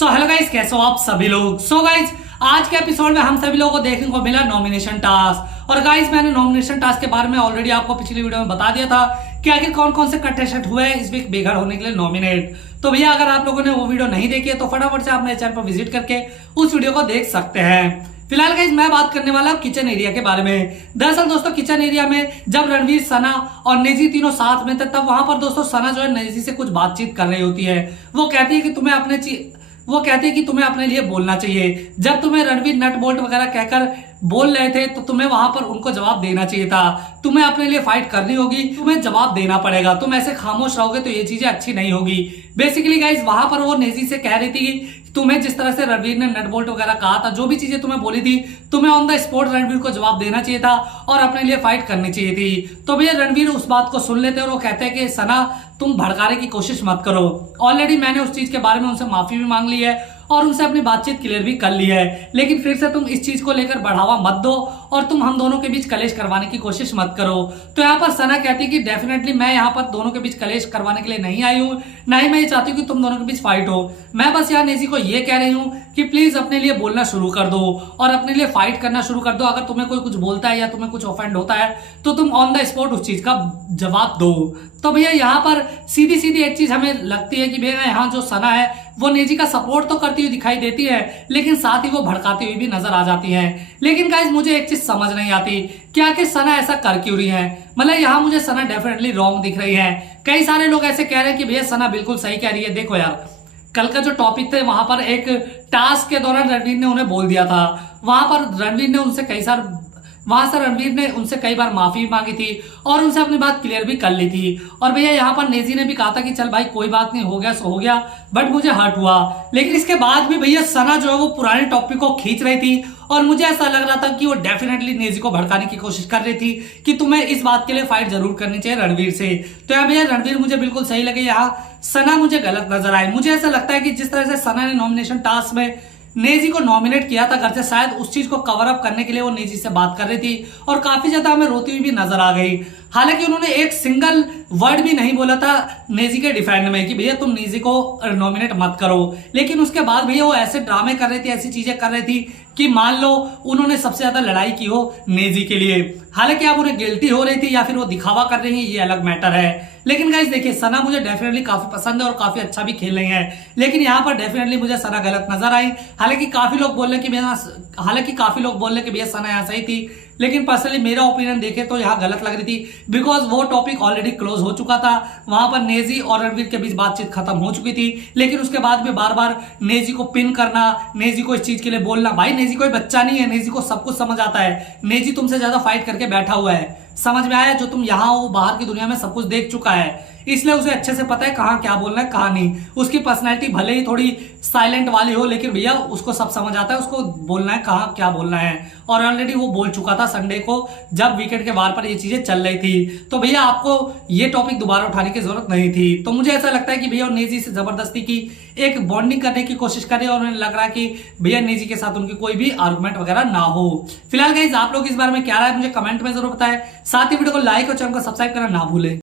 So hello guys, कैसे हो आप सभी लोग। सो गाइस, आज के एपिसोड में हम सभी लोगों को देखने को मिला नॉमिनेशन टास्क। और गाइस, मैंने नॉमिनेशन टास्क के बारे में ऑलरेडी आपको पिछली वीडियो में बता दिया था कि आखिर कौन कौन से कंटेस्टेंट हुए हैं इस वीक बेघर होने के लिए नॉमिनेट। तो भैया, अगर आप लोगों ने वो वीडियो नहीं देखी है तो फटाफट से आप मेरे चैनल पर विजिट करके उस वीडियो को देख सकते हैं। फिलहाल गाइस, मैं बात करने वाला हूं किचन एरिया के बारे में। दरअसल दोस्तों, किचन एरिया में जब रणवीर, सना और नेजी तीनों साथ में थे, तब वहां पर दोस्तों सना जो है नेजी से कुछ बातचीत कर रही होती है। वो कहती है कि तुम्हें अपने लिए बोलना चाहिए। जब तुम्हें रणवीर नट बोल्ट वगैरह कहकर बोल रहे थे तो तुम्हें वहां पर उनको जवाब देना चाहिए था। तुम्हें अपने लिए फाइट करनी होगी, तुम्हें जवाब देना पड़ेगा। तुम ऐसे खामोश रहोगे तो ये चीजें अच्छी नहीं होगी। बेसिकली गाइस, वहां पर वो नेजी से कह रही थी कि तुम्हें जिस तरह से रणवीर ने नट बोल्ट वगैरह कहा था, जो भी चीजें तुम्हें बोली थी, तुम्हें ऑन द स्पॉट रणवीर को जवाब देना चाहिए था और अपने लिए फाइट करनी चाहिए थी। तो भैया रणवीर उस बात को सुन लेते हैं और वो कहते हैं कि सना, तुम भड़काने की कोशिश मत करो। ऑलरेडी मैंने उस चीज के बारे में उनसे माफी भी मांग ली है और उनसे अपनी बातचीत क्लियर भी कर ली है, लेकिन फिर से तुम इस चीज को लेकर बढ़ावा मत दो और तुम हम दोनों के बीच कलेश करवाने की कोशिश मत करो। तो यहाँ पर सना कहती है कि डेफिनेटली मैं यहाँ पर दोनों के बीच कलेश करवाने के लिए नहीं आई हूँ, ना ही मैं ये चाहती हूँ कि तुम दोनों के बीच फाइट हो। मैं बस यहाँ नेजी को ये कह रही हूँ कि प्लीज अपने लिए बोलना शुरू कर दो और अपने लिए फाइट करना शुरू कर दो। अगर तुम्हें कोई कुछ बोलता है या तुम्हें कुछ ऑफेंड होता है तो तुम ऑन द स्पॉट उस चीज का जवाब दो। तो भैया, यहाँ पर सीधी सीधी एक चीज हमें लगती है कि भैया यहाँ जो सना है वो नेजी का सपोर्ट तो करती हुई दिखाई देती है, लेकिन साथ ही वो भड़काती हुई भी नजर आ जाती है। लेकिन गाइस, मुझे एक चीज समझ नहीं आती कि आखिर सना ऐसा कर क्यों रही है। मतलब यहाँ मुझे सना डेफिनेटली रॉन्ग दिख रही है। कई सारे लोग ऐसे कह रहे हैं कि भैया सना बिल्कुल सही कह रही है। देखो यार, कल का जो टॉपिक थे वहां पर एक टास्क के दौरान रणवीर ने उन्हें बोल दिया था। वहां पर रणवीर ने उनसे कई बार माफी मांगी थी और उनसे अपनी बात क्लियर भी कर ली थी। और भैया यहाँ पर नेजी ने भी कहा था कि चल भाई कोई बात नहीं, हो गया सो हो गया, बट मुझे हर्ट हुआ। लेकिन इसके बाद भी भैया सना जो है वो पुराने टॉपिक को खींच रही थी और मुझे ऐसा लग रहा था कि वो डेफिनेटली नेजी को भड़काने की कोशिश कर रही थी कि तुम्हें इस बात के लिए फाइट जरूर करनी चाहिए रणवीर से। तो यहाँ भैया रणवीर मुझे बिल्कुल सही लगे, यहाँ सना मुझे गलत नजर आए। मुझे ऐसा लगता है कि जिस तरह से सना ने नॉमिनेशन टास्क में नेजी को नॉमिनेट किया था घर से, शायद उस चीज को कवर अप करने के लिए वो नेजी से बात कर रही थी और काफी ज्यादा हमें रोती हुई भी नजर आ गई। हालांकि उन्होंने एक सिंगल वर्ड भी नहीं बोला था नेजी के डिफेंड में कि भैया तुम नेजी को नॉमिनेट मत करो, लेकिन उसके बाद भैया वो ऐसे ड्रामे कर रही थी, ऐसी चीजें कर रही थी कि मान लो उन्होंने सबसे ज्यादा लड़ाई की हो नेजी के लिए। हालांकि आप उन्हें गिल्टी हो रही थी या फिर वो दिखावा कर रही है, ये अलग मैटर है। लेकिन गाइस देखिए, सना मुझे डेफिनेटली काफी पसंद है और काफी अच्छा भी खेल रही है, लेकिन यहाँ पर डेफिनेटली मुझे सना गलत नजर आई। हालांकि काफी लोग बोल रहे कि भैया सना यहाँ सही थी, लेकिन पर्सनली मेरा ओपिनियन देखे तो यहाँ गलत लग रही थी, बिकॉज वो टॉपिक ऑलरेडी क्लोज हो चुका था। वहां पर नेजी और रणवीर के बीच बातचीत खत्म हो चुकी थी, लेकिन उसके बाद भी बार बार नेजी को पिन करना, नेजी को इस चीज के लिए बोलना। भाई नेजी कोई बच्चा नहीं है, नेजी को सब कुछ समझ आता है। नेजी तुमसे ज्यादा फाइट करके बैठा हुआ है, समझ में आया? जो तुम यहाँ हो, बाहर की दुनिया में सब कुछ देख चुका है, इसलिए उसे अच्छे से पता है कहाँ क्या बोलना है कहाँ नहीं। उसकी पर्सनैलिटी भले ही थोड़ी साइलेंट वाली हो, लेकिन भैया उसको सब समझ आता है, उसको बोलना है कहाँ क्या बोलना है। और ऑलरेडी वो बोल चुका था संडे को, जब वीकेंड के वार पर ये चीजें चल रही थी। तो भैया आपको ये टॉपिक दोबारा उठाने की जरूरत नहीं थी। तो मुझे ऐसा लगता है कि भैया नेजी से जबरदस्ती की एक बॉन्डिंग करने की कोशिश करे और उन्हें लग रहा है कि भैया नेजी के साथ उनकी कोई भी आर्गुमेंट वगैरह ना हो। फिलहाल गाइस, आप लोग इस बारे में क्या राय मुझे कमेंट में जरूर बताएं। साथ ही वीडियो को लाइक और चैनल को सब्सक्राइब करना ना भूलें।